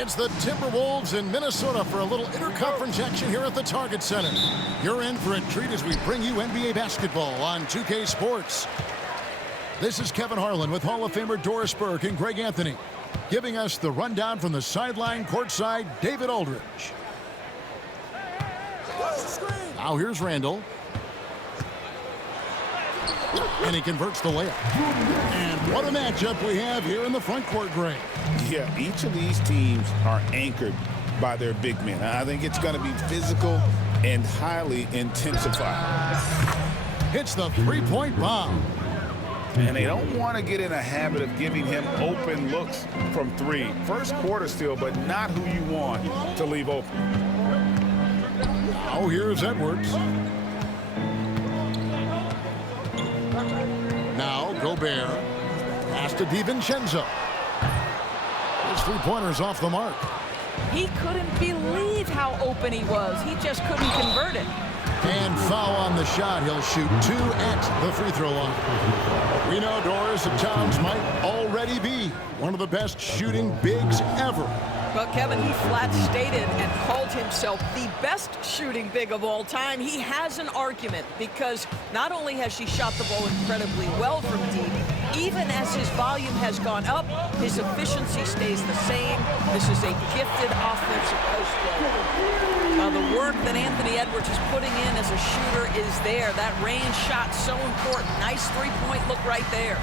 It's the Timberwolves in Minnesota for a little interconference action here at the Target Center. You're in for a treat as we bring you NBA basketball on 2K Sports. This is Kevin Harlan with Hall of Famer Doris Burke and Greg Anthony, giving us the rundown from the sideline courtside, David Aldridge. Now here's Randall. And he converts the layup. And what a matchup we have here in the front court, Greg. Yeah, each of these teams are anchored by their big men. I think it's going to be physical and highly intensified. Hits the three-point bomb. And they don't want to get in a habit of giving him open looks from three. First quarter still, but not who you want to leave open. Now here's Edwards. Now Gobert. Pass to DiVincenzo. His three-pointer's off the mark. He couldn't believe how open he was. He just couldn't convert it. And foul on the shot. He'll shoot 2 at the free throw line. We know Doris that Towns might already be one of the best shooting bigs ever. But Kevin, he flat stated and called himself the best shooting big of all time. He has an argument because not only has she shot the ball incredibly well from deep, even as his volume has gone up, his efficiency stays the same. This is a gifted offensive post player. The work that Anthony Edwards is putting in as a shooter is there. That range shot so important. Nice three-point look right there.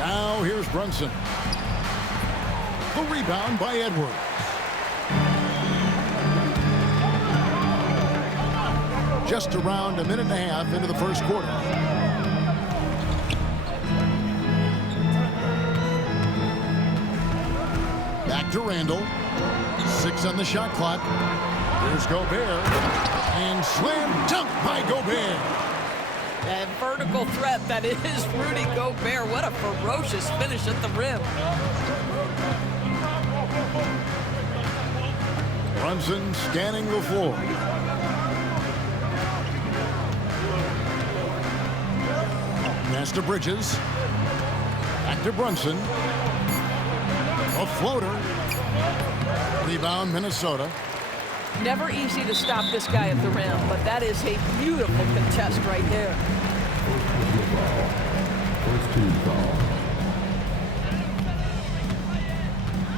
Now here's Brunson. The rebound by Edwards. Just around a minute and a half into the first quarter. Back to Randall. 6 on the shot clock. Here's Gobert. And slam dunk by Gobert. That vertical threat that is Rudy Gobert. What a ferocious finish at the rim. Brunson scanning the floor. Pass to Bridges. Back to Brunson. A floater. Rebound, Minnesota. Never easy to stop this guy at the rim, but that is a beautiful contest right there.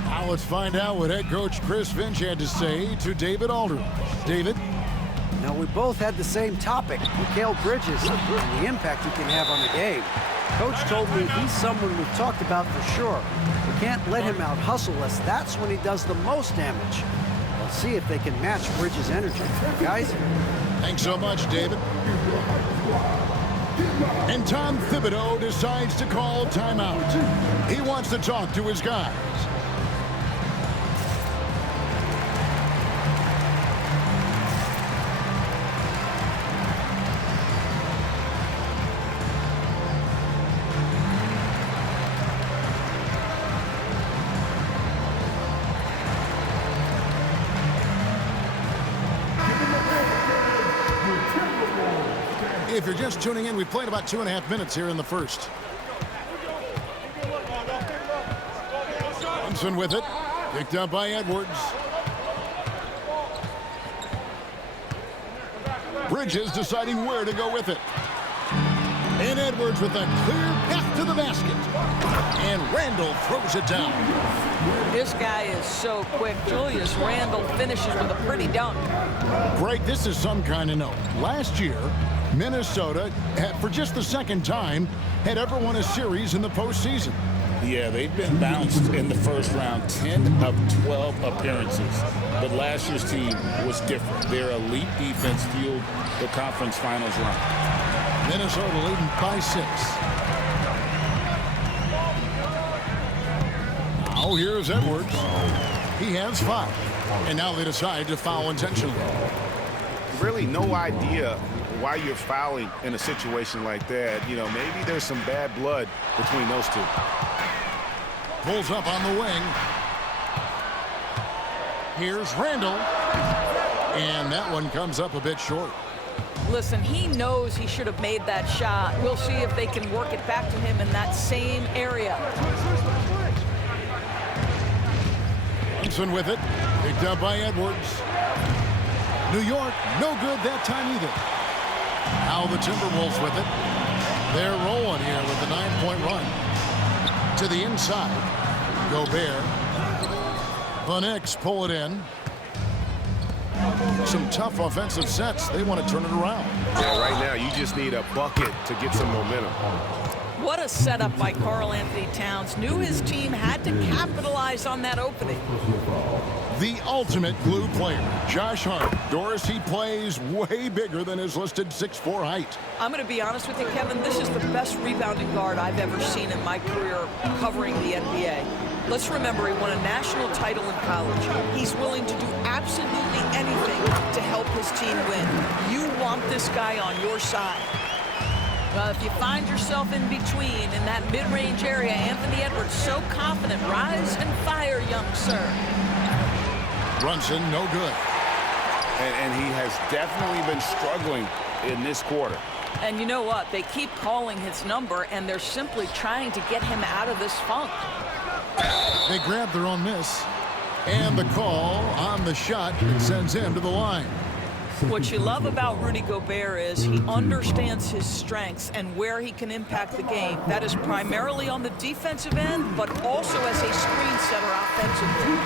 Now let's find out what head coach Chris Finch had to say to David Aldridge. David? Now, we both had the same topic, Mikal Bridges, and the impact he can have on the game. Coach told me he's someone we've talked about for sure. We can't let him out-hustle us. That's when he does the most damage. We'll see if they can match Bridges' energy. Guys? Thanks so much, David. And Tom Thibodeau decides to call timeout. He wants to talk to his guys. If you're just tuning in, we played about 2.5 minutes here in the first. Brunson with it. Picked up by Edwards. Bridges deciding where to go with it. And Edwards with a clear path to the basket. And Randall throws it down. This guy is so quick. Julius Randall finishes with a pretty dunk. Greg, this is some kind of note. Last year, Minnesota, for just the second time, had ever won a series in the postseason. Yeah, they've been bounced in the first round, 10 of 12 appearances. But last year's team was different. Their elite defense fueled the conference finals run. Minnesota leading by 6. Now here's Edwards. He has 5. And now they decide to foul intentionally. Really no idea why you're fouling in a situation like that. You know, maybe there's some bad blood between those two. Pulls up on the wing. Here's Randall. And that one comes up a bit short. Listen, he knows he should have made that shot. We'll see if they can work it back to him in that same area. Brunson with it. Picked up by Edwards. New York, no good that time either. Now the Timberwolves with it. They're rolling here with a 9-point run. To the inside. Gobert. The Knicks pull it in. Some tough offensive sets. They want to turn it around. Yeah, right now you just need a bucket to get some momentum. What a setup by Karl Anthony Towns. Knew his team had to capitalize on that opening. The ultimate glue player, Josh Hart. Doris, he plays way bigger than his listed 6'4" height. I'm going to be honest with you, Kevin. This is the best rebounding guard I've ever seen in my career covering the NBA. Let's remember, he won a national title in college. He's willing to do absolutely anything to help his team win. You want this guy on your side. Well, if you find yourself in between in that mid-range area, Anthony Edwards so confident. Rise and fire, young sir. Brunson, no good. And he has definitely been struggling in this quarter. And you know what? They keep calling his number, and they're simply trying to get him out of this funk. They grab their own miss. And the call on the shot that sends him to the line. What you love about Rudy Gobert is he understands his strengths and where he can impact the game. That is primarily on the defensive end, but also as a screen setter offensively.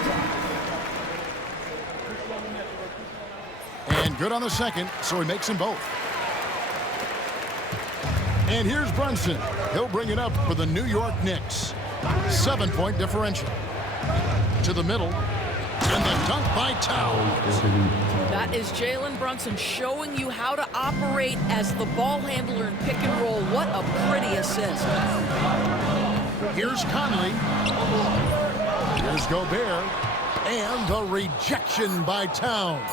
And good on the second, so he makes them both. And here's Brunson. He'll bring it up for the New York Knicks. 7-point differential. To the middle. And the dunk by Towns. That is Jalen Brunson showing you how to operate as the ball handler in pick and roll. What a pretty assist. Here's Conley. Here's Gobert. And the rejection by Towns.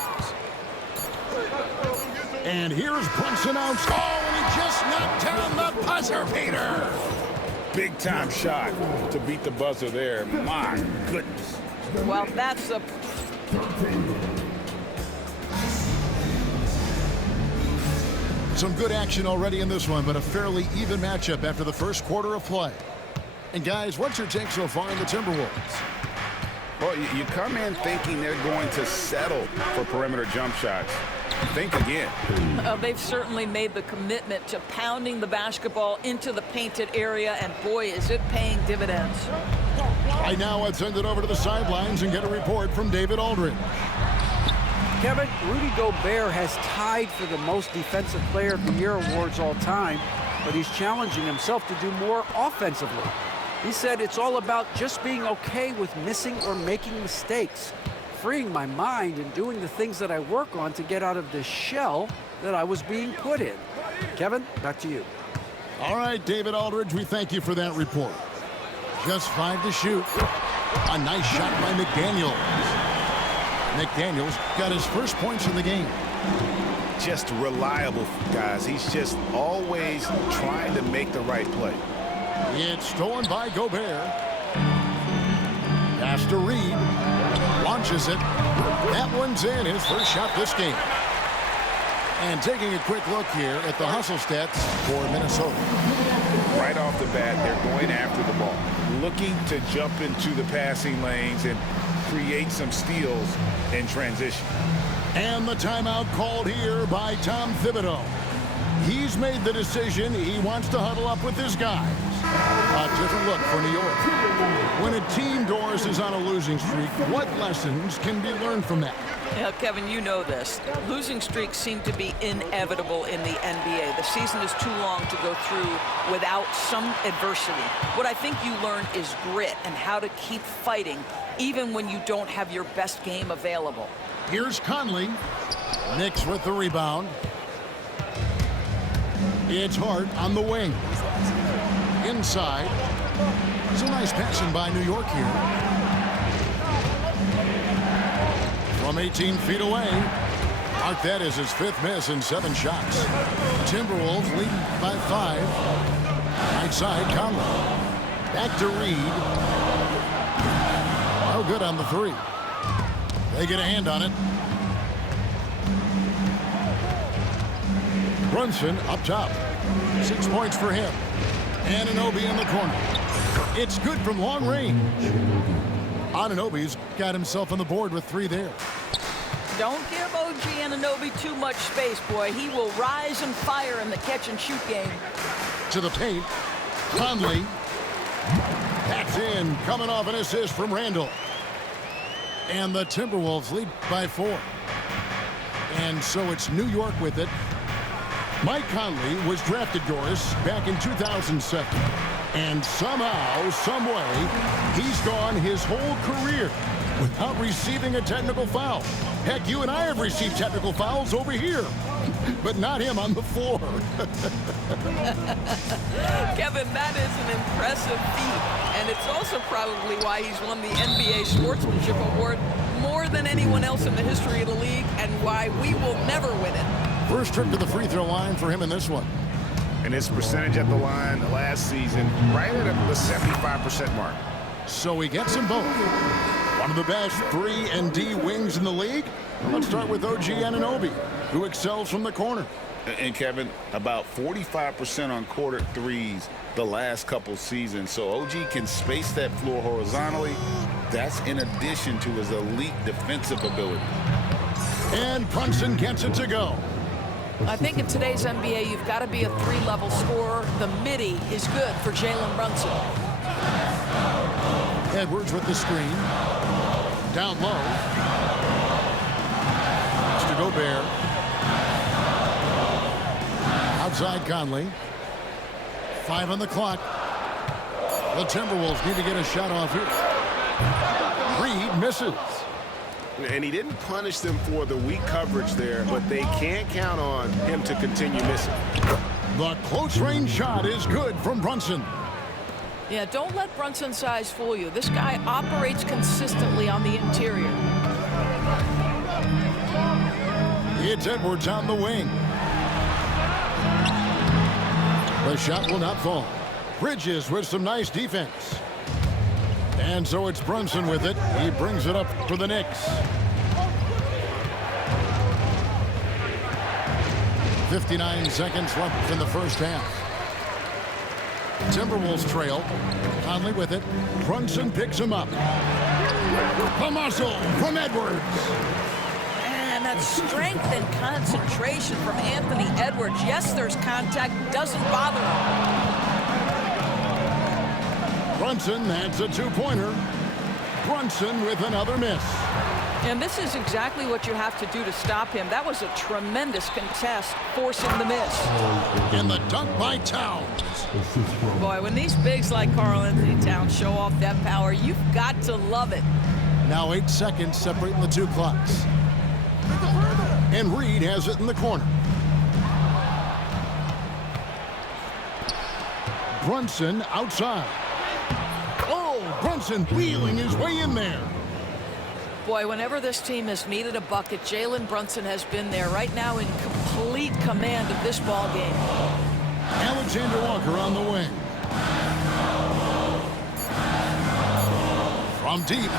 And here's Brunson out. Oh, and he just knocked down the buzzer beater. Big time shot to beat the buzzer there. My goodness. Well, that's a... Some good action already in this one, but a fairly even matchup after the first quarter of play. And guys, what's your take so far in the Timberwolves? Well, you come in thinking they're going to settle for perimeter jump shots. Think again. They've certainly made the commitment to pounding the basketball into the painted area, and boy, is it paying dividends. Right now, let's send it over to the sidelines and get a report from David Aldridge. Kevin, Rudy Gobert has tied for the most defensive player of the year awards all time, but he's challenging himself to do more offensively. He said it's all about just being okay with missing or making mistakes, freeing my mind and doing the things that I work on to get out of this shell that I was being put in. Kevin, back to you. All right, David Aldridge, we thank you for that report. Just 5 to shoot. A nice shot by McDaniels. McDaniels got his first points in the game. Just reliable, guys. He's just always trying to make the right play. It's stolen by Gobert. Pass to Reed. Launches it. That one's in. His first shot this game. And taking a quick look here at the hustle stats for Minnesota. Right off the bat, they're going after the ball, looking to jump into the passing lanes and create some steals in transition. And the timeout called here by Tom Thibodeau. He's made the decision. He wants to huddle up with his guys. A different look for New York. When a team, Doris, is on a losing streak, what lessons can be learned from that? Yeah, Kevin, you know this. Losing streaks seem to be inevitable in the NBA. The season is too long to go through without some adversity. What I think you learn is grit and how to keep fighting even when you don't have your best game available. Here's Conley. Knicks with the rebound. It's Hart on the wing. Inside. It's a nice passing by New York here. From 18 feet away. Hart, that is his 5th miss in 7 shots. Timberwolves leading by 5. Right side, Conley. Back to Reed. Oh, good on the 3. They get a hand on it. Brunson up top. 6 points for him. Anunoby in the corner. It's good from long range. Anunoby's got himself on the board with 3 there. Don't give OG Anunoby too much space, boy. He will rise and fire in the catch-and-shoot game. To the paint. Conley. That's in. Coming off an assist from Randall. And the Timberwolves lead by 4. And so it's New York with it. Mike Conley was drafted, Doris, back in 2007. And somehow, someway, he's gone his whole career without receiving a technical foul. Heck, you and I have received technical fouls over here, but not him on the floor. Kevin, that is an impressive feat, and it's also probably why he's won the NBA Sportsmanship Award more than anyone else in the history of the league, and why we will never win it. First trip to the free throw line for him in this one. And his percentage at the line last season, right at the 75% mark. So he gets them both. One of the best 3-and-D wings in the league. Let's start with OG Anunoby, who excels from the corner. And Kevin, about 45% on quarter threes the last couple seasons. So OG can space that floor horizontally. That's in addition to his elite defensive ability. And Brunson gets it to go. I think in today's NBA, you've got to be a 3-level scorer. The midi is good for Jalen Brunson. Edwards with the screen. Down low. It's to Gobert. Outside Conley. 5 on the clock. The Timberwolves need to get a shot off here. Reed misses. And he didn't punish them for the weak coverage there, but they can't count on him to continue missing. The close-range shot is good from Brunson. Yeah, don't let Brunson's size fool you. This guy operates consistently on the interior. It's Edwards on the wing. The shot will not fall. Bridges with some nice defense. And so it's Brunson with it. He brings it up for the Knicks. 59 seconds left in the first half. Timberwolves trail. Conley with it. Brunson picks him up. The muscle from Edwards. And that strength and concentration from Anthony Edwards. Yes, there's contact. Doesn't bother him. Brunson adds a 2-pointer. Brunson with another miss. And this is exactly what you have to do to stop him. That was a tremendous contest, forcing the miss. And the dunk by Towns. Boy, when these bigs like Karl-Anthony Towns show off that power, you've got to love it. Now 8 seconds separating the 2 clocks. And Reed has it in the corner. Brunson outside. Brunson wheeling his way in there. Boy, whenever this team has needed a bucket, Jalen Brunson has been there right now in complete command of this ball game. Alexander Walker on the wing. From deep.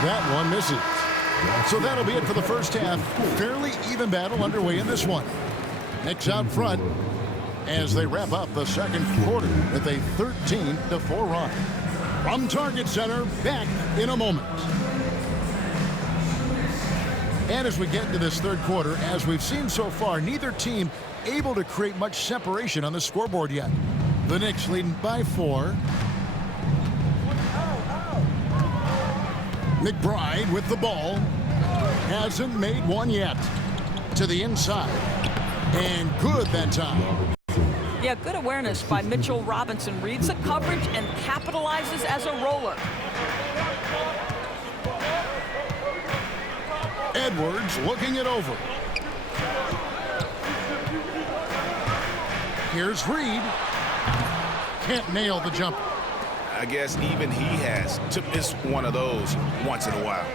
That one misses. So that'll be it for the first half. Fairly even battle underway in this one. Knicks out front as they wrap up the second quarter with a 13-4 run. From Target Center, back in a moment. And as we get into this third quarter, as we've seen so far, neither team able to create much separation on the scoreboard yet. The Knicks leading by 4. McBride with the ball. Hasn't made one yet. To the inside. And good that time. Yeah, good awareness by Mitchell Robinson. Reads the coverage and capitalizes as a roller. Edwards looking it over. Here's Reed. Can't nail the jumper. I guess even he has to miss one of those once in a while.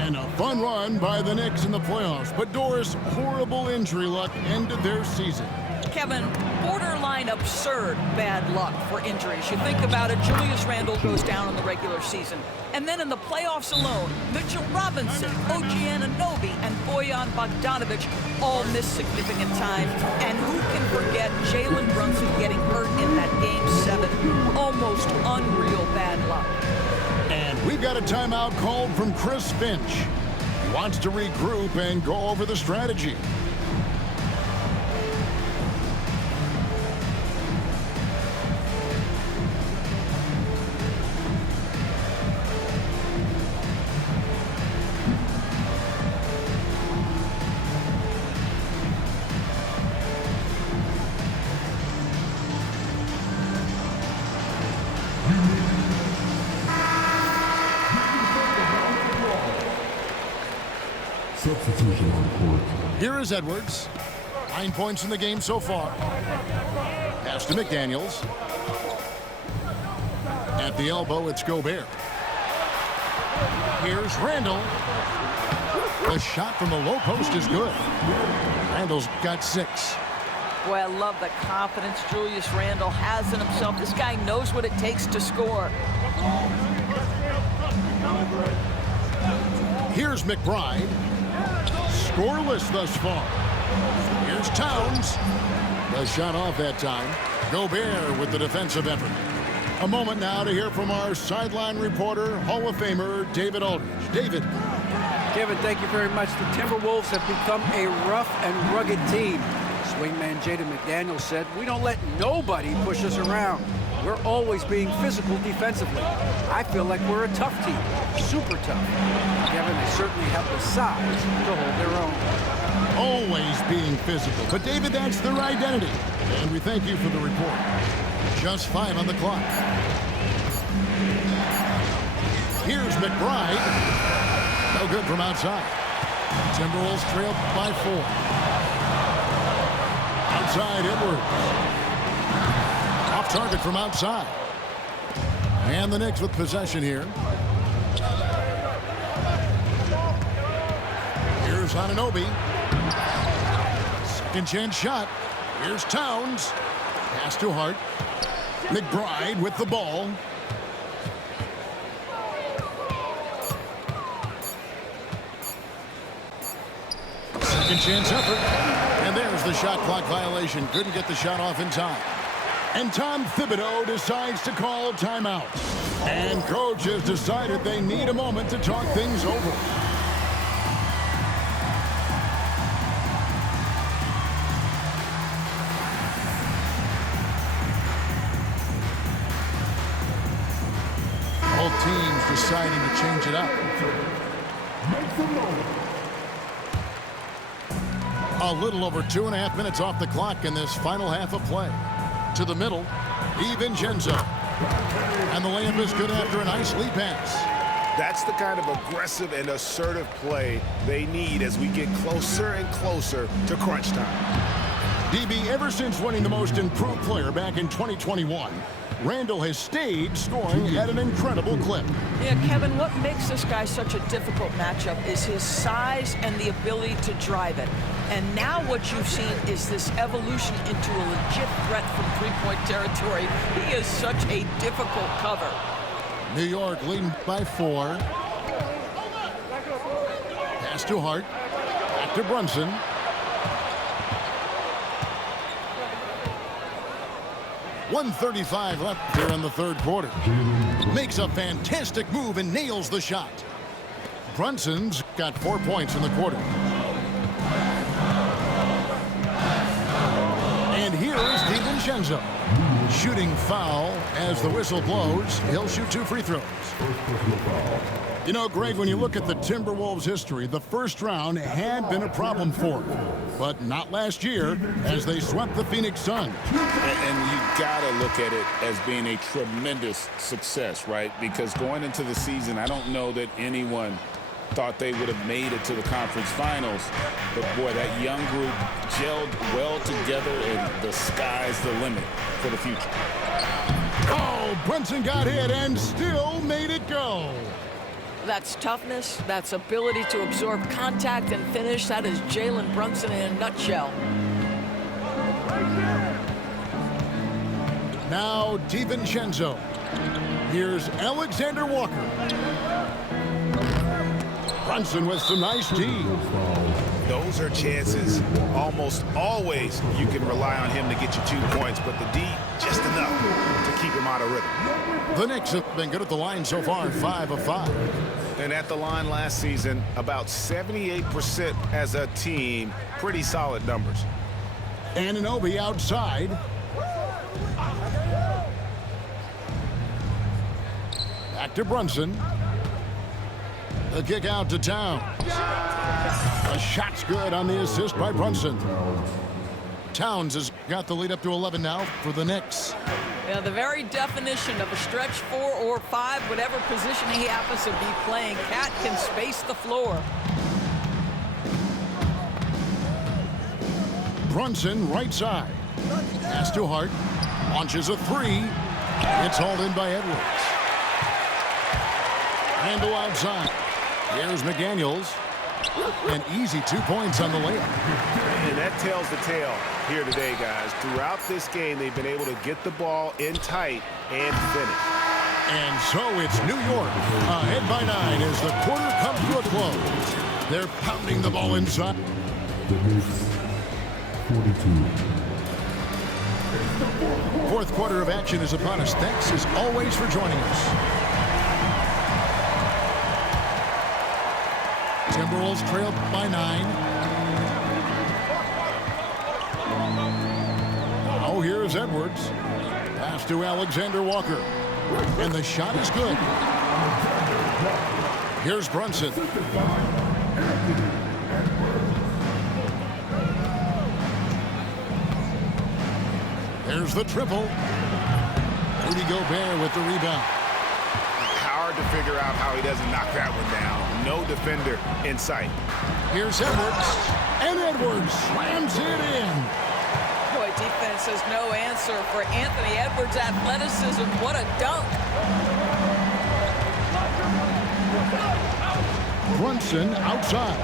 And a fun run by the Knicks in the playoffs. But Doris, horrible injury luck ended their season. Kevin, borderline absurd bad luck for injuries. You think about it, Julius Randle goes down in the regular season. And then in the playoffs alone, Mitchell Robinson, OG Anunoby, and Bojan Bogdanovic all miss significant time. And who can forget Jalen Brunson getting hurt in that Game 7? Almost unreal bad luck. We've got a timeout called from Chris Finch. He wants to regroup and go over the strategy. Substitution on court. Here is Edwards. 9 points in the game so far. Pass to McDaniels. At the elbow, it's Gobert. Here's Randall. The shot from the low post is good. Randall's got 6. Boy, I love the confidence Julius Randle has in himself. This guy knows what it takes to score. Here's McBride. Scoreless thus far. Here's Towns. The shot off that time. Gobert with the defensive effort. A moment now to hear from our sideline reporter, Hall of Famer David Aldridge. David. Kevin, thank you very much. The Timberwolves have become a rough and rugged team. Swingman Jaden McDaniels said, "We don't let nobody push us around. We're always being physical defensively. I feel like we're a tough team, super tough." Kevin, they certainly have the size to hold their own. Always being physical. But, David, that's their identity. And we thank you for the report. Just 5 on the clock. Here's McBride. No good from outside. Timberwolves trail by 4. Outside Edwards. Off target from outside. And the Knicks with possession here. Here's Anunoby. Second chance shot. Here's Towns. Pass to Hart. McBride with the ball. Second chance effort. And there's the shot clock violation. Couldn't get the shot off in time. And Tom Thibodeau decides to call timeout. And coach has decided they need a moment to talk things over. Both teams deciding to change it up. A little over 2.5 minutes off the clock in this final half of play. To the middle, DiVincenzo. And the layup is good after a nice lead pass. That's the kind of aggressive and assertive play they need as we get closer and closer to crunch time. DB, ever since winning the most improved player back in 2021, Randall has stayed scoring at an incredible clip. Yeah, Kevin, what makes this guy such a difficult matchup is his size and the ability to drive it. And now what you've seen is this evolution into a legit threat from three-point territory. He is such a difficult cover. New York leading by 4. Pass to Hart. Back to Brunson. .135 left here in the third quarter. Makes a fantastic move and nails the shot. Brunson's got 4 points in the quarter. And here is DiVincenzo. Shooting foul as the whistle blows. He'll shoot 2 free throws. You know, Greg, when you look at the Timberwolves' history, the first round had been a problem for them. But not last year as they swept the Phoenix Suns. And you got to look at it as being a tremendous success, right? Because going into the season, I don't know that anyone thought they would have made it to the conference finals. But, boy, that young group gelled well together, and the sky's the limit for the future. Oh, Brunson got hit and still made it go. That's toughness, that's ability to absorb contact and finish. That is Jalen Brunson in a nutshell. Now DiVincenzo. Here's Alexander Walker. Brunson with some nice D. Those are chances almost always you can rely on him to get you 2 points, but the D just enough to keep him out of rhythm. The Knicks have been good at the line so far, 5 of 5. And at the line last season, about 78% as a team. Pretty solid numbers. Anunoby outside. Back to Brunson. The kick out to Towns. A shot's good on the assist by Brunson. Towns has got the lead up to 11 now for the Knicks. Yeah, the very definition of a stretch 4 or 5, whatever position he happens to be playing, Cat can space the floor. Brunson right side. Pass to Hart. Launches a 3. It's hauled in by Edwards. Randle outside. Here's McDaniels. An easy 2 points on the layup. And that tells the tale here today, guys. Throughout this game, they've been able to get the ball in tight and finish. And so it's New York ahead by 9 as the quarter comes to a close. They're pounding the ball inside. The Knicks, 42. Fourth quarter of action is upon us. Thanks as always for joining us. Timberwolves trail by 9. Now here's Edwards. Pass to Alexander Walker. And the shot is good. Here's Brunson. There's the triple. Rudy Gobert with the rebound. Hard to figure out how he doesn't knock that one down. No defender in sight. Here's Edwards. And Edwards slams it in. Boy, defense has no answer for Anthony Edwards' athleticism. What a dunk. Brunson outside.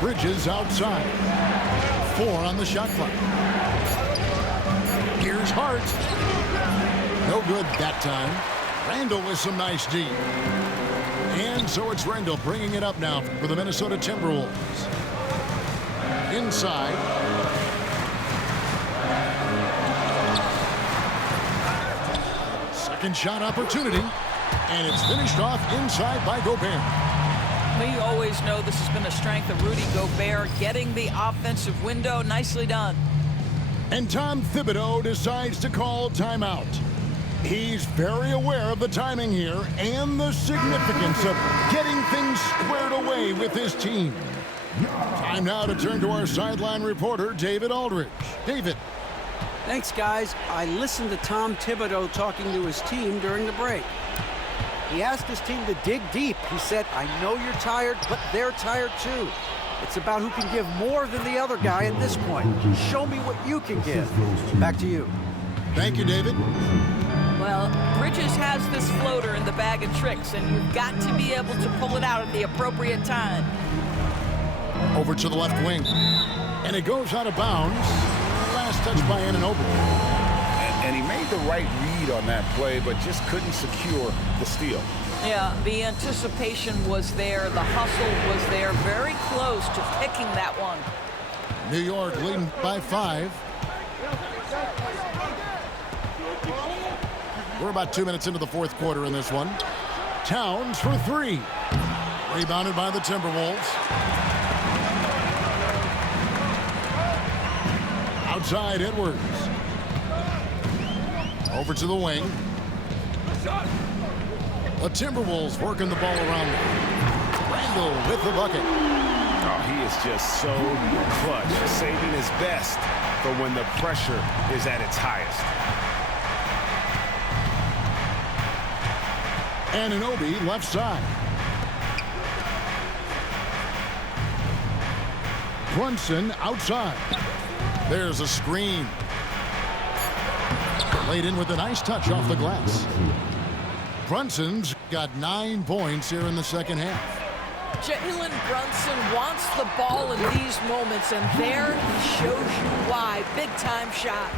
Bridges outside. 4 on the shot clock. Here's Hart. No good that time. Randle with some nice D. And so it's Randle bringing it up now for the Minnesota Timberwolves. Inside. Second shot opportunity. And it's finished off inside by Gobert. We always know this has been a strength of Rudy Gobert, getting the offensive window. Nicely done. And Tom Thibodeau decides to call timeout. He's very aware of the timing here and the significance of getting things squared away with his team. Time now to turn to our sideline reporter, David Aldridge. David. Thanks, guys. I listened to Tom Thibodeau talking to his team during the break. He asked his team to dig deep. He said, I know you're tired, but they're tired too. It's about who can give more than the other guy at this point. Show me what you can give. Back to you. Thank you, David. Well, Bridges has this floater in the bag of tricks, and you've got to be able to pull it out at the appropriate time. Over to the left wing. And it goes out of bounds. Last touch by Anunoby. And he made the right read on that play, but just couldn't secure the steal. Yeah, the anticipation was there. The hustle was there. Very close to picking that one. New York leading by 5. We're about 2 minutes into the fourth quarter in this one. Towns for 3. Rebounded by the Timberwolves. Outside Edwards. Over to the wing. The Timberwolves working the ball around them. Randle with the bucket. Oh, he is just so clutch, saving his best for when the pressure is at its highest. Anunoby left side. Brunson outside. There's a screen. Laid in with a nice touch off the glass. Brunson's got 9 points here in the second half. Jalen Brunson wants the ball in these moments, and there he shows you why. Big-time shot.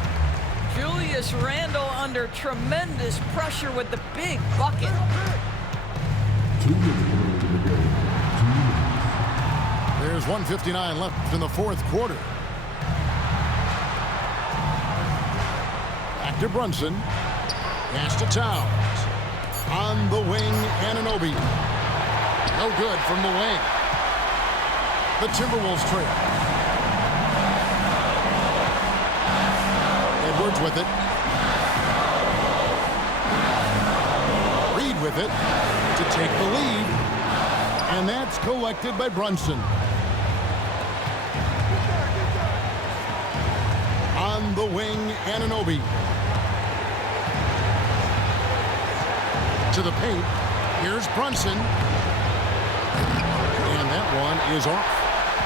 Julius Randle under tremendous pressure with the big bucket. 2-minute penalty to go. 2 minutes. There's 1:59 left in the fourth quarter. Back to Brunson. Pass to Towns. On the wing, Anunoby. No good from the wing. The Timberwolves trail. Edwards with it. Reed with it to take the lead. And that's collected by Brunson. On the wing, Anunoby. To the paint. Here's Brunson. And that one is off.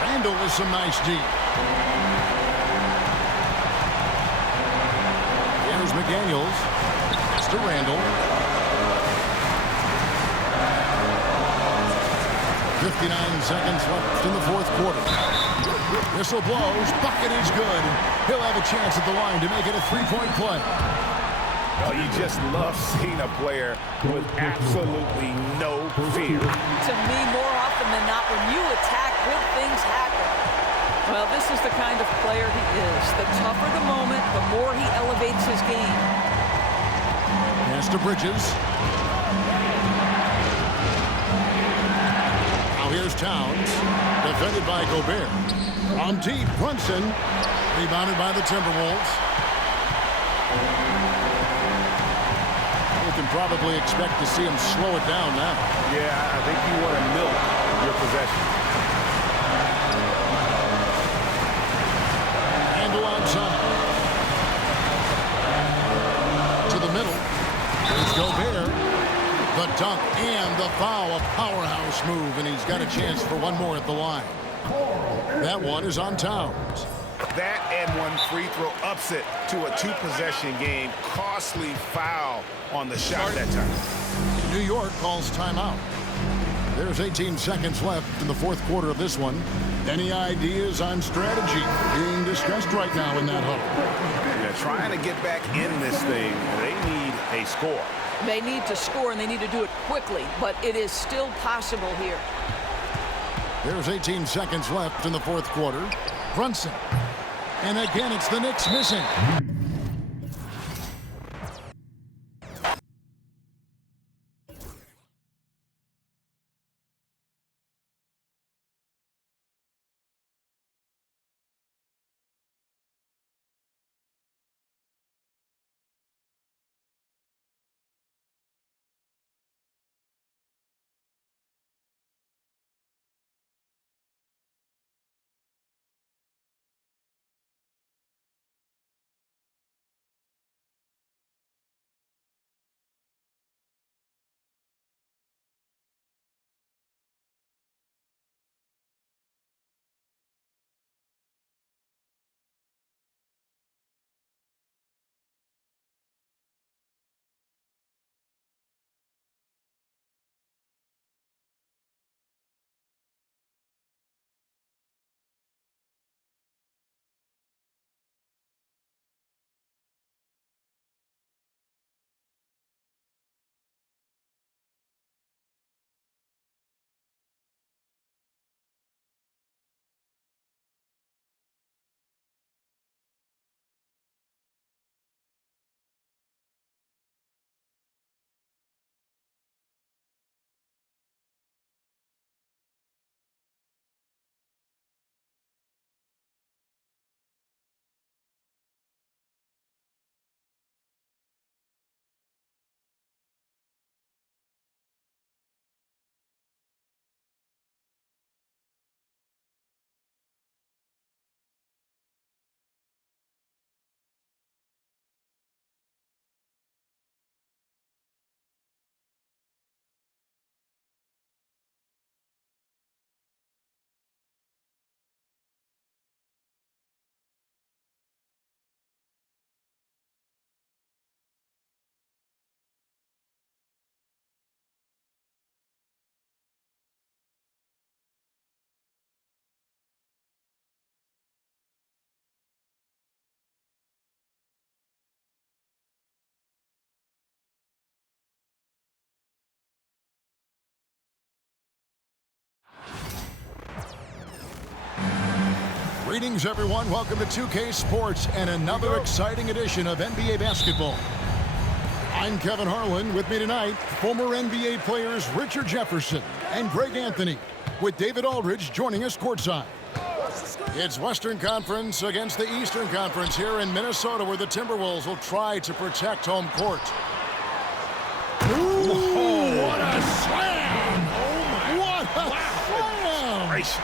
Randall with some nice D. Here's McDaniels. Pass to Randall. 59 seconds left in the fourth quarter. Whistle blows. Bucket is good. He'll have a chance at the line to make it a three-point play. Oh, you just love seeing a player with absolutely no fear. To me, more often than not, when you attack, good things happen. Well, this is the kind of player he is. The tougher the moment, the more he elevates his game. Pass to Bridges. Now here's Towns. Defended by Gobert. On deep, Brunson. Rebounded by the Timberwolves. You can probably expect to see him slow it down now. Yeah, I think you want to milk your possession. Handle outside. To the middle. Here's Gobert. The dunk and the foul. A powerhouse move, and he's got a chance for one more at the line. That one is on Towns. That and one free throw ups it to a two-possession game. Costly foul on the shot that time. New York calls timeout. There's 18 seconds left in the fourth quarter of this one. Any ideas on strategy being discussed right now in that huddle? Yeah, trying to get back in this thing, they need a score. They need to score, and they need to do it quickly, but it is still possible here. There's 18 seconds left in the fourth quarter. Brunson. And again, it's the Knicks missing. Greetings, everyone. Welcome to 2K Sports and another exciting edition of NBA basketball. I'm Kevin Harlan. With me tonight, former NBA players Richard Jefferson and Greg Anthony, with David Aldridge joining us courtside. It's Western Conference against the Eastern Conference here in Minnesota, where the Timberwolves will try to protect home court. Ooh, what a slam! Oh, my. What a slam! Gracious.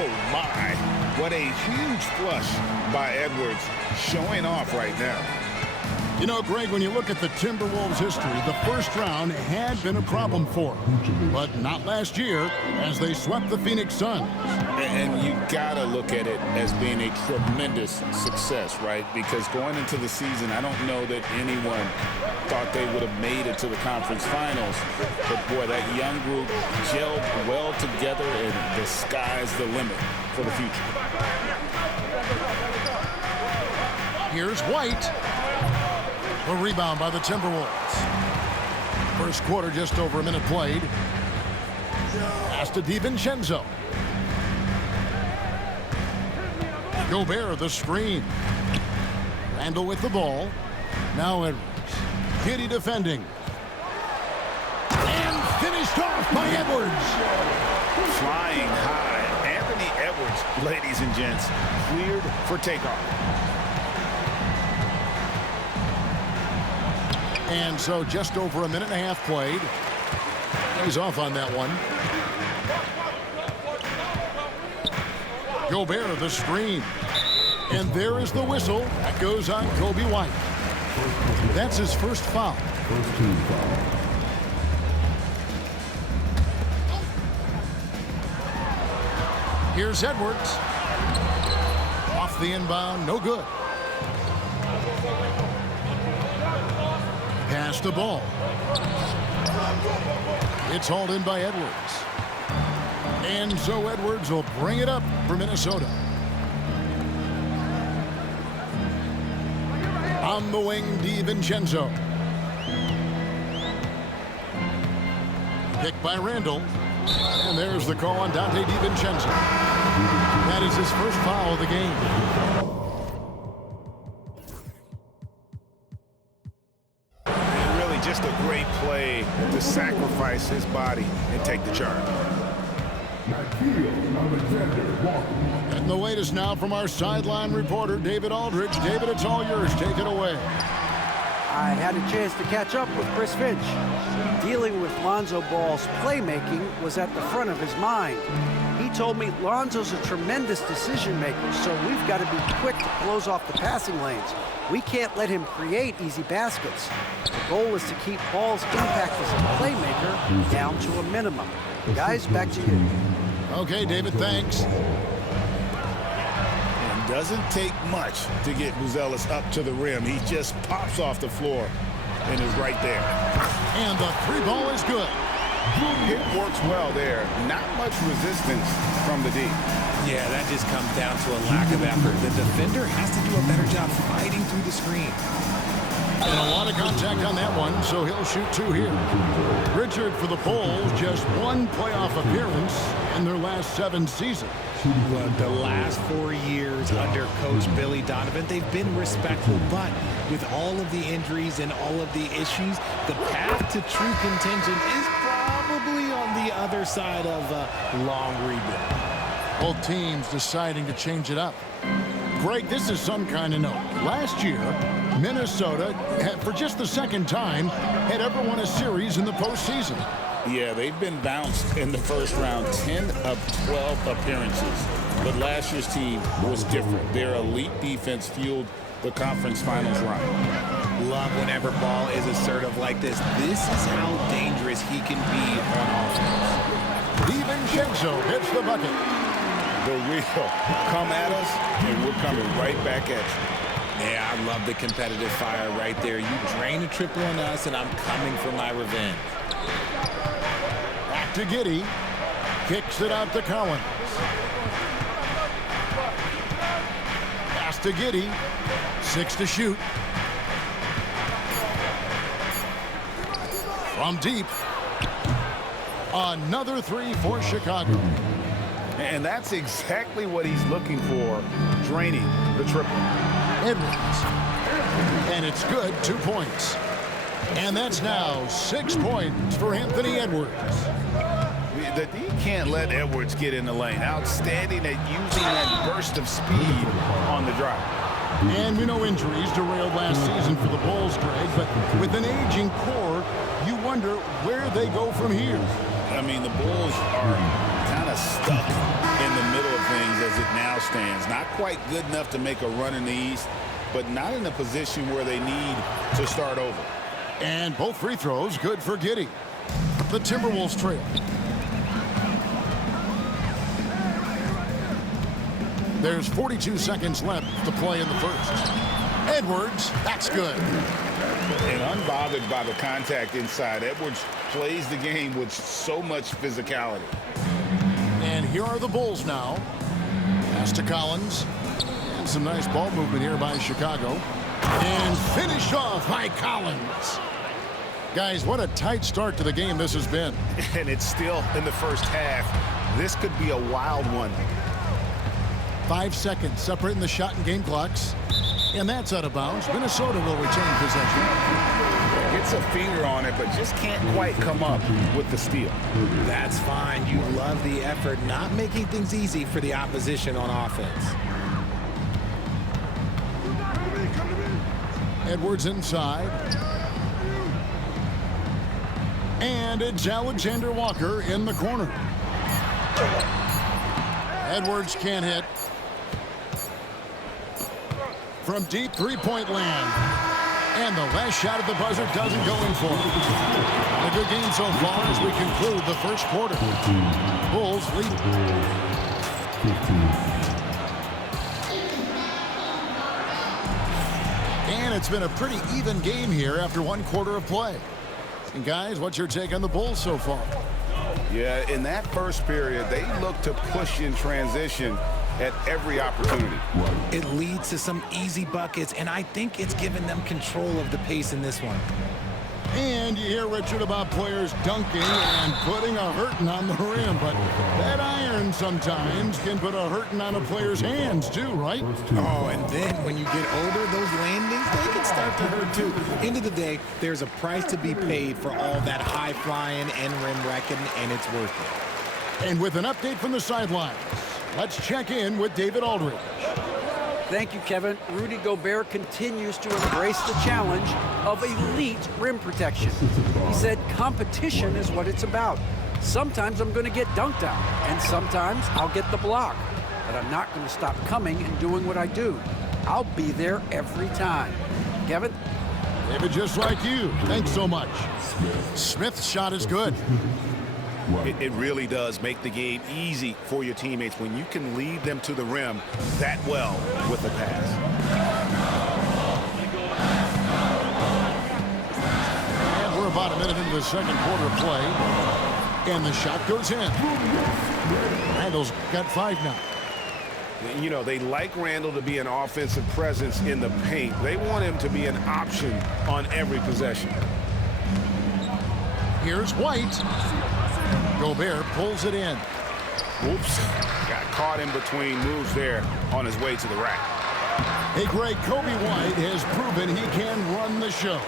Oh, my. What a huge flush by Edwards, showing off right now. You know, Greg, when you look at the Timberwolves' history, the first round had been a problem for them. But not last year, as they swept the Phoenix Suns. And you gotta look at it as being a tremendous success, right? Because going into the season, I don't know that anyone thought they would have made it to the conference finals. But boy, that young group gelled well together, and the sky's the limit for the future. Here's White. A rebound by the Timberwolves. First quarter, just over a minute played. Pass to DiVincenzo. Gobert, the screen. Randall with the ball. Now Edwards. Giddey defending. And finished off by Edwards. Flying high. Anthony Edwards, ladies and gents, cleared for takeoff. And so just over a minute and a half played. He's off on that one. Gobert, the screen. And there is the whistle. That goes on Kobe White. That's his first foul. First team foul. Here's Edwards. Off the inbound, no good. Pass the ball. It's hauled in by Edwards. And so Edwards will bring it up for Minnesota. On the wing, DiVincenzo. Picked by Randall. And there's the call on Donte DiVincenzo. That is his first foul of the game. Just a great play to sacrifice his body and take the charge. And the latest now from our sideline reporter, David Aldridge. David, it's all yours. Take it away. I had a chance to catch up with Chris Finch. Dealing with Lonzo Ball's playmaking was at the front of his mind. He told me Lonzo's a tremendous decision maker, so we've got to be quick to close off the passing lanes. We can't let him create easy baskets. The goal is to keep Ball's impact as a playmaker down to a minimum. Guys, back to you. Okay, David, thanks. It doesn't take much to get Buzelis up to the rim. He just pops off the floor and is right there. And the three ball is good. It works well there. Not much resistance from the D. Yeah, that just comes down to a lack of effort. The defender has to do a better job fighting through the screen. And a lot of contact on that one, so he'll shoot two here. Richard, for the Bulls, just one playoff appearance in their last 7 seasons. Well, the last 4 years under Coach Billy Donovan, they've been respectful, but with all of the injuries and all of the issues, the path to true contention is probably on the other side of a long rebuild. Both teams deciding to change it up. Greg, this is some kind of note. Last year, Minnesota, for just the second time, had ever won a series in the postseason. Yeah, they've been bounced in the first round, 10 of 12 appearances. But last year's team was different. Their elite defense fueled the conference finals run. Love whenever Ball is assertive like this. This is how dangerous he can be on offense. DiVincenzo hits the bucket. The real come at us, and we're coming right back at you. Yeah, I love the competitive fire right there. You drain a triple on us, and I'm coming for my revenge. Back to Giddey. Kicks it out to Collins. Pass to Giddey. 6 to shoot. From deep. Another 3 for Chicago. And that's exactly what he's looking for, draining the triple. Edwards. And it's good, 2 points. And that's now 6 points for Anthony Edwards. The D can't let Edwards get in the lane. Outstanding at using that burst of speed on the drive. And we know injuries derailed last season for the Bulls, Greg, but with an aging core, you wonder where they go from here. I mean, the Bulls are kind of stuck in the middle of things as it now stands. Not quite good enough to make a run in the East, but not in a position where they need to start over. And both free throws good for Giddey. The Timberwolves trail. There's 42 seconds left to play in the first. Edwards, that's good. And unbothered by the contact inside, Edwards plays the game with so much physicality. And here are the Bulls now. Pass to Collins. And some nice ball movement here by Chicago. And finished off by Collins. Guys, what a tight start to the game this has been. And it's still in the first half. This could be a wild one. 5 seconds separating the shot and game clocks. And that's out of bounds. Minnesota will retain possession. Gets a finger on it, but just can't quite come up with the steal. That's fine. You love the effort, not making things easy for the opposition on offense. Edwards inside. And it's Alexander Walker in the corner. Edwards can't hit. From deep three-point land. And the last shot at the buzzer doesn't go in for him. A good game so far as we conclude the first quarter. Bulls lead. 15. And it's been a pretty even game here after 1 quarter of play. And guys, what's your take on the Bulls so far? Yeah, in that first period, they look to push in transition at every opportunity. It leads to some easy buckets, and I think it's given them control of the pace in this one. And you hear, Richard, about players dunking and putting a hurting on the rim, but that iron sometimes can put a hurting on a player's hands too, right? Oh, and then when you get older, those landings, they can start to hurt too. End of the day, there's a price to be paid for all that high flying and rim wrecking, and it's worth it. And with an update from the sidelines, let's check in with David Aldridge. Thank you, Kevin. Rudy Gobert continues to embrace the challenge of elite rim protection. He said competition is what it's about. Sometimes I'm going to get dunked on, and sometimes I'll get the block. But I'm not going to stop coming and doing what I do. I'll be there every time. Kevin? David, just like you. Thanks so much. Smith's shot is good. It really does make the game easy for your teammates when you can lead them to the rim that well with a pass. And we're about a minute into the second quarter of play. And the shot goes in. Randall's got 5 now. You know, they like Randall to be an offensive presence in the paint. They want him to be an option on every possession. Here's White. Gobert pulls it in. Oops. Got caught in between moves there on his way to the rack. Hey, Greg, Kobe White has proven he can run the show.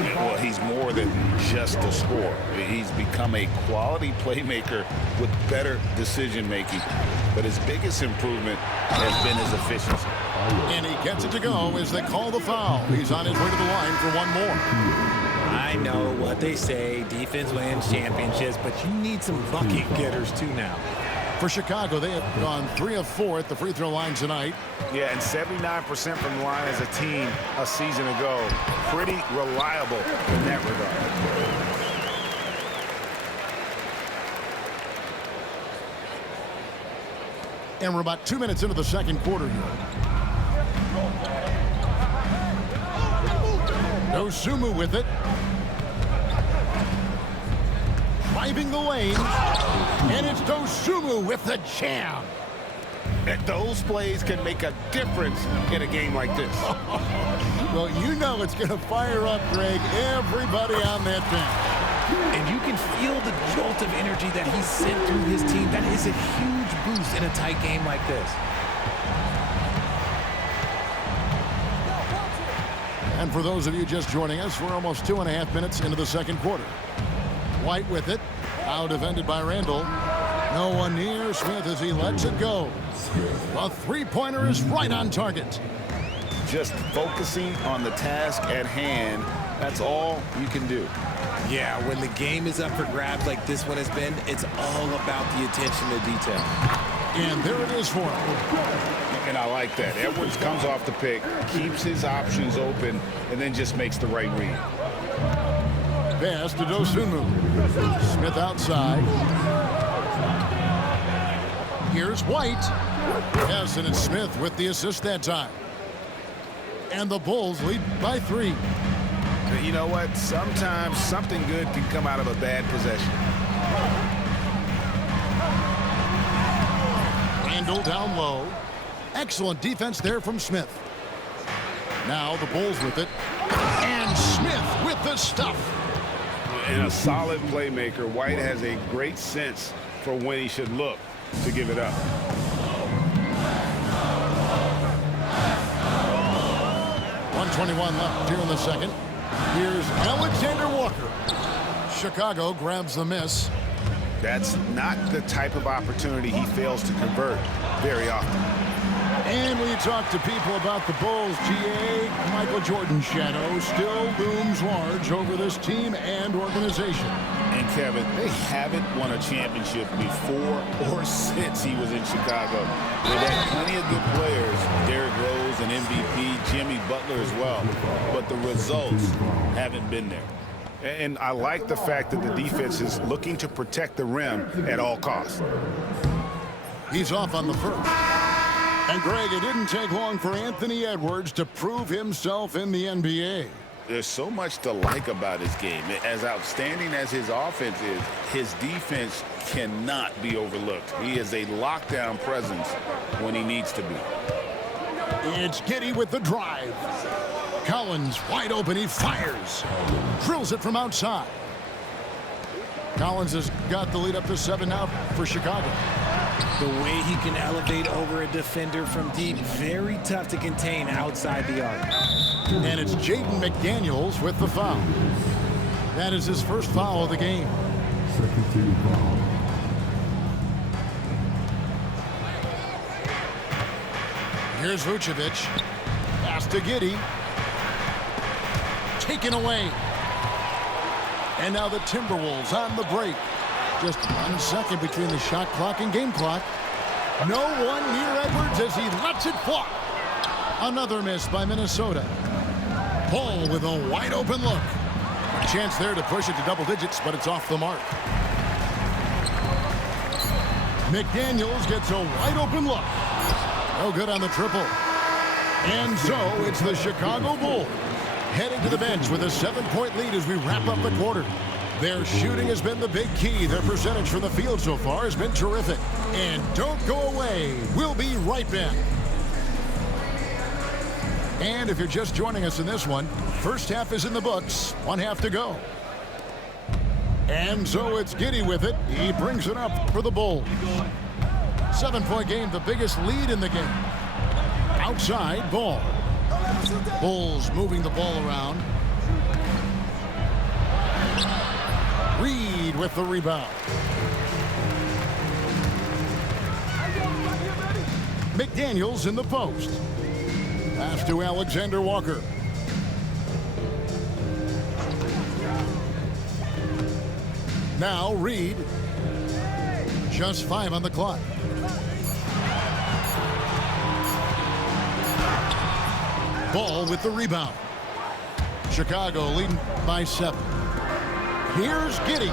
Yeah, well, he's more than just a scorer. He's become a quality playmaker with better decision-making. But his biggest improvement has been his efficiency. And he gets it to go as they call the foul. He's on his way to the line for one more. I know what they say, defense wins championships, but you need some bucket getters too now. For Chicago, they have gone 3 of 4 at the free throw line tonight. Yeah, and 79% from the line as a team a season ago. Pretty reliable in that regard. And we're about 2 minutes into the second quarter here. Dosunmu with it. Driving the lane. And it's Dosunmu with the jam. And those plays can make a difference in a game like this. Well, you know it's going to fire up, Greg, everybody on that bench. And you can feel the jolt of energy that he sent through his team. That is a huge boost in a tight game like this. And for those of you just joining us, we're almost 2.5 minutes into the second quarter. White with it. Now defended by Randall. No one near Smith as he lets it go. A three-pointer is right on target. Just focusing on the task at hand, that's all you can do. Yeah, when the game is up for grabs like this one has been, it's all about the attention to detail. And there it is for him. And I like that. Edwards comes off the pick, keeps his options open, and then just makes the right read. Pass to Dosunmu. Smith outside. Here's White. Yes, and it's Smith with the assist that time. And the Bulls lead by 3. You know what? Sometimes something good can come out of a bad possession. Randall down low. Excellent defense there from Smith. Now the Bulls with it. And Smith with the stuff. And a solid playmaker, White has a great sense for when he should look to give it up. .121 left here in the second. Here's Alexander Walker. Chicago grabs the miss. That's not the type of opportunity he fails to convert very often. And when you talk to people about the Bulls, GA, Michael Jordan's shadow still looms large over this team and organization. And Kevin, they haven't won a championship before or since he was in Chicago. They've had plenty of good players, Derrick Rose, an MVP, Jimmy Butler as well, but the results haven't been there. And I like the fact that the defense is looking to protect the rim at all costs. He's off on the first. And Greg, it didn't take long for Anthony Edwards to prove himself in the NBA. There's so much to like about his game. As outstanding as his offense is, his defense cannot be overlooked. He is a lockdown presence when he needs to be. It's Giddey with the drive. Collins wide open, he fires. Drills it from outside. Collins has got the lead up to 7 now for Chicago. The way he can elevate over a defender from deep, very tough to contain outside the arc. And it's Jaden McDaniels with the foul. That is his first foul of the game. Second team foul. Here's Vucevic. Pass to Giddey. Taken away. And now the Timberwolves on the break. Just 1 second between the shot clock and game clock. No one near Edwards as he lets it fly. Another miss by Minnesota. Ball with a wide open look. A chance there to push it to double digits, but it's off the mark. McDaniels gets a wide open look. No good on the triple. And so it's the Chicago Bulls heading to the bench with a 7-point lead as we wrap up the quarter. Their shooting has been the big key. Their percentage from the field so far has been terrific. And don't go away. We'll be right back. And if you're just joining us in this one, first half is in the books. 1 half to go. And so it's Giddey with it. He brings it up for the Bulls. 7-point game, the biggest lead in the game. Outside, Ball. Bulls moving the ball around. Reed with the rebound. McDaniels in the post. Pass to Alexander Walker. Now Reed. Just 5 on the clock. Ball with the rebound. Chicago leading by 7. Here's Giddey.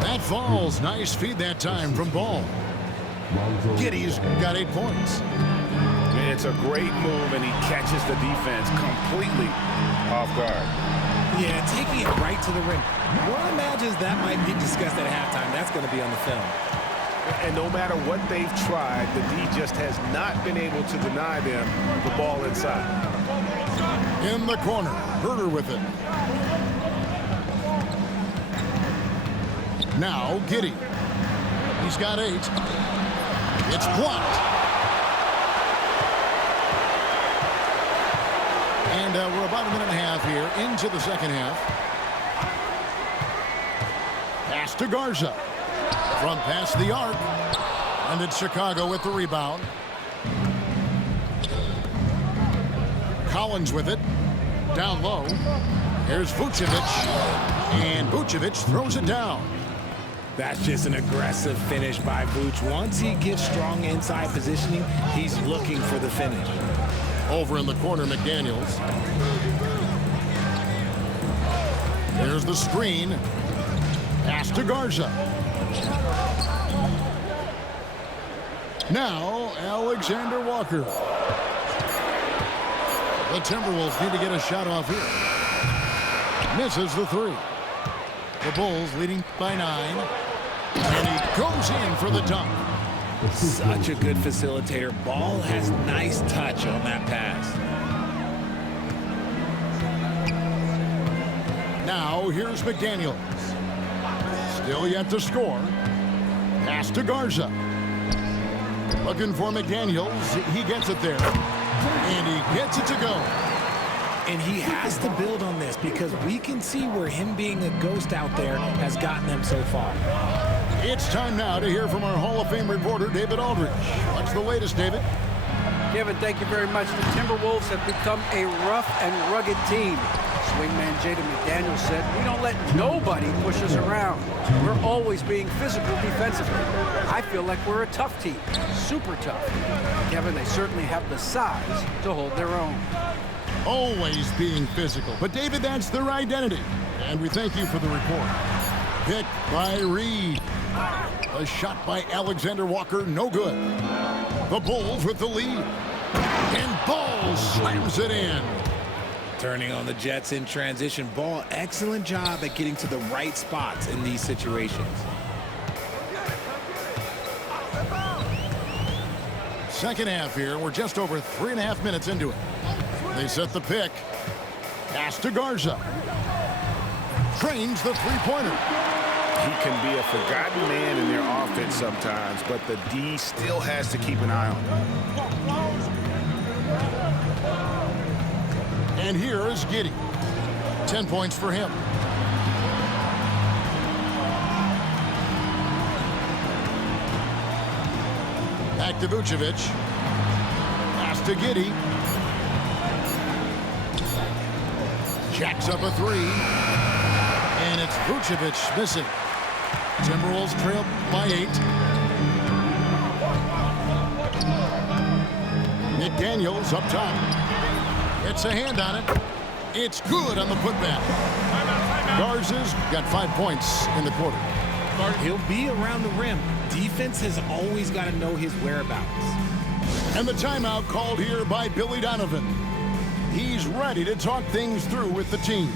That falls. Nice feed that time from Ball. Giddey's got 8 points. It's a great move, and he catches the defense completely off guard. Yeah, taking it right to the rim. One imagines that might be discussed at halftime. That's going to be on the film. And no matter what they've tried, the D just has not been able to deny them the ball inside. In the corner, Herder with it. Now Giddey. He's got 8. It's blocked. And we're about a minute and a half here into the second half. Pass to Garza. From past the arc. And it's Chicago with the rebound. Collins with it. Down low. Here's Vucevic. And Vucevic throws it down. That's just an aggressive finish by Vooch. Once he gets strong inside positioning, he's looking for the finish. Over in the corner, McDaniels. There's the screen. Pass to Garza. Now, Alexander Walker. The Timberwolves need to get a shot off here. Misses the 3. The Bulls leading by 9. And he goes in for the dunk. Such a good facilitator. Ball has nice touch on that pass. Now here's McDaniels. Still yet to score. Pass to Garza. Looking for McDaniels. He gets it there. And he gets it to go. And he has to build on this because we can see where him being a ghost out there has gotten them so far. It's time now to hear from our Hall of Fame reporter, David Aldridge. What's the latest, David? Kevin, thank you very much. The Timberwolves have become a rough and rugged team. Swingman Jaden McDaniels said, "We don't let nobody push us around. We're always being physical defensively. I feel like we're a tough team, super tough." Kevin, they certainly have the size to hold their own. Always being physical. But, David, that's their identity. And we thank you for the report. Picked by Reed. A shot by Alexander Walker, no good. The Bulls with the lead. And Ball slams it in. Turning on the Jets in transition. Ball, excellent job at getting to the right spots in these situations. Second half here. We're just over 3.5 minutes into it. They set the pick. Pass to Garza. Trains the three-pointer. He can be a forgotten man in their offense sometimes, but the D still has to keep an eye on him. And here is Giddey. 10 points for him. Back to Vucevic. Pass to Giddey. Jacks up a 3. And it's Vucevic missing. Timberwolves trail by 8. McDaniels up top. It's a hand on it. It's good on the putback. Garza's got 5 points in the quarter. He'll be around the rim. Defense has always got to know his whereabouts. And the timeout called here by Billy Donovan. He's ready to talk things through with the team.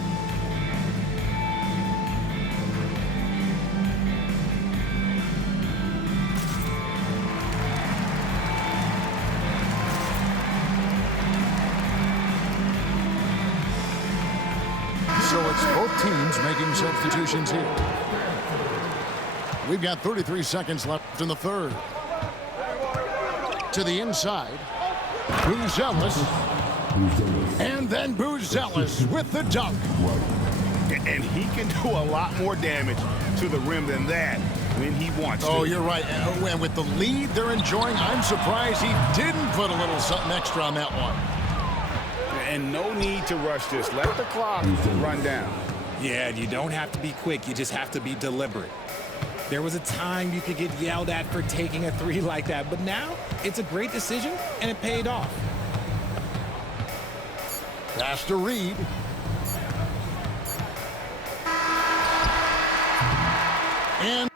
So it's both teams making substitutions here. We've got 33 seconds left in the third. To the inside. Buzelis. And then Buzelis with the dunk. And he can do a lot more damage to the rim than that when he wants to. Oh, you're right. And with the lead they're enjoying, I'm surprised he didn't put a little something extra on that one. And no need to rush this. Let the clock run down. Yeah, you don't have to be quick. You just have to be deliberate. There was a time you could get yelled at for taking a 3 like that, but now it's a great decision, and it paid off. Pass to Reed. And